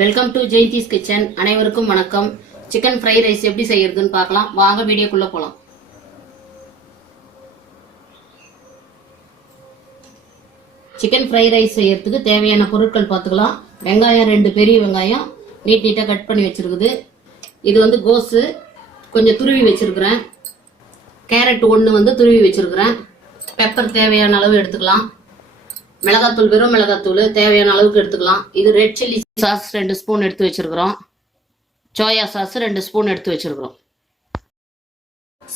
Welcome to Jayanthi's kitchen. அனைவருக்கும் வணக்கம். Chicken fry rice எப்படி செய்யறதுன்னு பார்க்கலாம். வாங்க வீடியோக்குள்ள போலாம். சிக்கன் ஃப்ரை ரைஸ் செய்யறதுக்கு தேவையான பொருட்கள் பார்த்துக்கலாம். வெங்காயம் 2 பெரிய வெங்காயம் நீட்டா கட் பண்ணி வச்சிருக்குது. இது வந்து கோஸு கொஞ்சம் துருவி வச்சிருக்கிறேன். கேரட் 1 துருவி வச்சிருக்கிறேன். பெப்பர் தேவையான அளவு எடுத்துக்கலாம். மிளகாத்தூள், வெறும் மிளகாத்தூள் தேவையான அளவுக்கு எடுத்துக்கலாம். இது ரெட் சில்லி சாஸ் 2 ஸ்பூன் எடுத்து வச்சிருக்கிறோம். சோயா சாஸ் 2 ஸ்பூன் எடுத்து வச்சிருக்கிறோம்.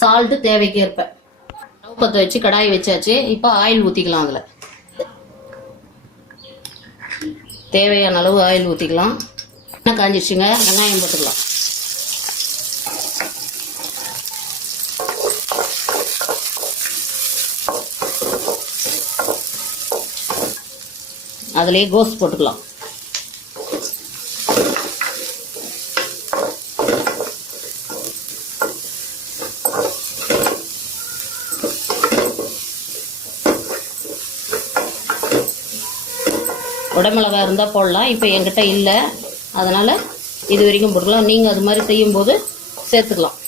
சால்ட் தேவைக்கு ஏற்ப. ஸ்டவ் பற்ற வச்சு கடாய் வச்சாச்சு. இப்போ ஆயில் ஊற்றிக்கலாம். அதில் தேவையான அளவு ஆயில் ஊற்றிக்கலாம். என்ன காஞ்சிடுச்சுங்க, வெங்காயம் போட்டுக்கலாம். அதுலேயே கோஸ் போட்டுக்கலாம். உடமிளகா இருந்தால் போடலாம். இப்போ என்கிட்ட இல்லை, அதனால் இது வரைக்கும் போட்டுக்கலாம். நீங்கள் அது மாதிரி செய்யும்போது சேர்த்துக்கலாம்.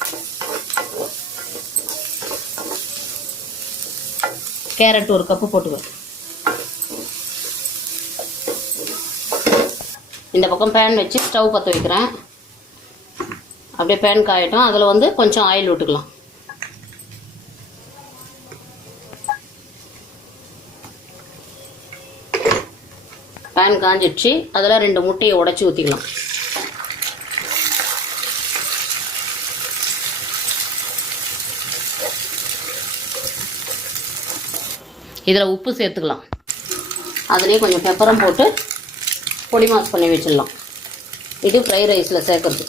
கேரட் 1 கப்பு போட்டுக்கலாம். இந்த பக்கம் பேன் வச்சு ஸ்டவ் பற்ற வைக்கிறேன். அப்படியே பேன் காயட்டும். அதில் கொஞ்சம் ஆயில் விட்டுக்கலாம். பேன் காஞ்சிடுச்சு. அதில் 2 முட்டையை உடைச்சி ஊற்றிக்கலாம். இதில் உப்பு சேர்த்துக்கலாம். அதுலேயே கொஞ்சம் பெப்பரும் போட்டு பொடி மாஸ் பண்ணி வச்சிடலாம். இது ஃப்ரை ரைஸில் சேர்க்குறது.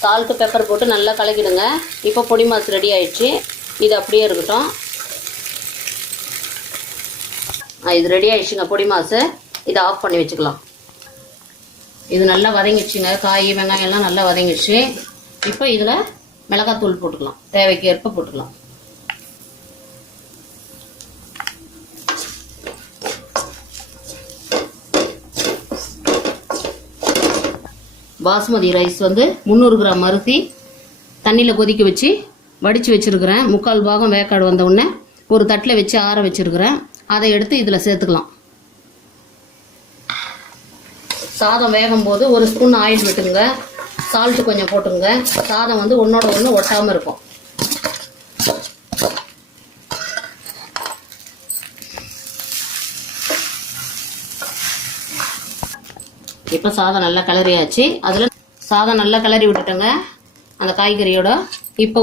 சால்ட்டு பெப்பர் போட்டு நல்லா கலக்கிடுங்க. இப்போ பொடி மாஸ் ரெடி ஆயிடுச்சு. இது அப்படியே இருக்கட்டும். இது ரெடி ஆயிடுச்சுங்க பொடி மாசு. இதை ஆஃப் பண்ணி வச்சுக்கலாம். இது நல்லா வதங்கிடுச்சுங்க. காய் வெங்காயம் எல்லாம் நல்லா வதங்கிடுச்சு. இப்போ இதில் மிளகாத்தூள் போட்டுக்கலாம். தேவைக்கு ஏற்ப போட்டுக்கலாம். பாஸ்மதி ரைஸ் 300 கிராம் அரிசி தண்ணியில் கொதிக்க வச்சு வடித்து வச்சுருக்கிறேன். 3/4 பாகம் வேக்காடு வந்த உடனே ஒரு தட்டில் வச்சு ஆற வச்சுருக்கிறேன். அதை எடுத்து இதில் சேர்த்துக்கலாம். சாதம் வேகும் போது 1 ஸ்பூன் ஆயில் விட்டுருங்க. சால்ட்டு கொஞ்சம் போட்டுருங்க. சாதம் ஒன்றோட ஒன்று ஒட்டாமல் இருக்கும். இப்போ சாதம் நல்லா கிளறியாச்சு. அதில் சாதம் நல்லா கிளறி விட்டுட்டோங்க அந்த காய்கறியோட. இப்போ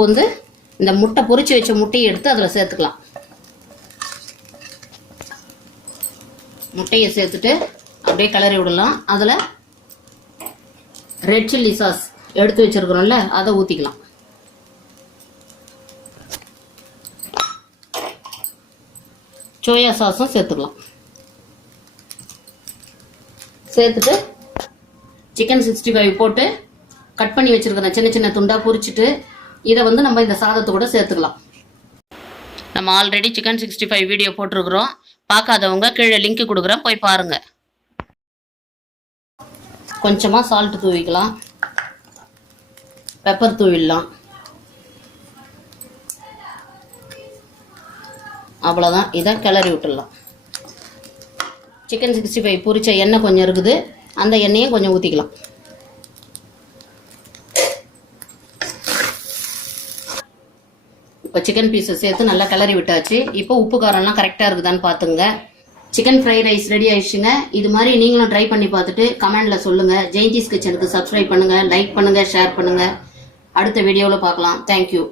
இந்த முட்டை பொரிச்சு வச்ச முட்டையை எடுத்து அதில் சேர்த்துக்கலாம். முட்டையை சேர்த்துட்டு அப்படியே கிளறி விடலாம். அதில் ரெட் சில்லி சாஸ் எடுத்து வச்சிருக்கிறோம்ல, அதை ஊற்றிக்கலாம். சோயா சாஸும் சேர்த்துக்கலாம். சேர்த்துட்டு சிக்கன் 65 போட்டு கட் பண்ணி வச்சிருக்கிறேன். சின்ன சின்ன துண்டா பொரிச்சிட்டு இதை நம்ம இந்த சாதத்தை கூட சேர்த்துக்கலாம். நம்ம ஆல்ரெடி சிக்கன் 65 வீடியோ போட்டிருக்கிறோம். பார்க்காதவங்க கீழே லிங்க் கொடுக்குறேன், போய் பாருங்க. கொஞ்சமாக சால்ட் தூவிக்கலாம். பெப்பர் தூவிடலாம். அவ்வளோதான். இதை கிளறி விட்டுடலாம். சிக்கன் 65 பொரிச்ச எண்ணெய் கொஞ்சம் இருக்குது. அந்த எண்ணெயும் கொஞ்சம் ஊற்றிக்கலாம். இப்போ சிக்கன் பீஸை சேர்த்து நல்லா கிளறி விட்டாச்சு. இப்போ உப்பு காரம்லாம் கரெக்டாக இருக்குதான்னு பார்த்துங்க. சிக்கன் ஃப்ரை ரைஸ் ரெடி ஆயிடுச்சுங்க. இது மாதிரி நீங்களும் ட்ரை பண்ணி பார்த்துட்டு கமெண்ட்டில் சொல்லுங்கள். ஜெயந்திஸ் கிச்சனுக்கு சப்ஸ்கிரைப் பண்ணுங்கள், லைக் பண்ணுங்கள், ஷேர் பண்ணுங்கள். அடுத்த வீடியோவில் பார்க்கலாம். தேங்க்யூ.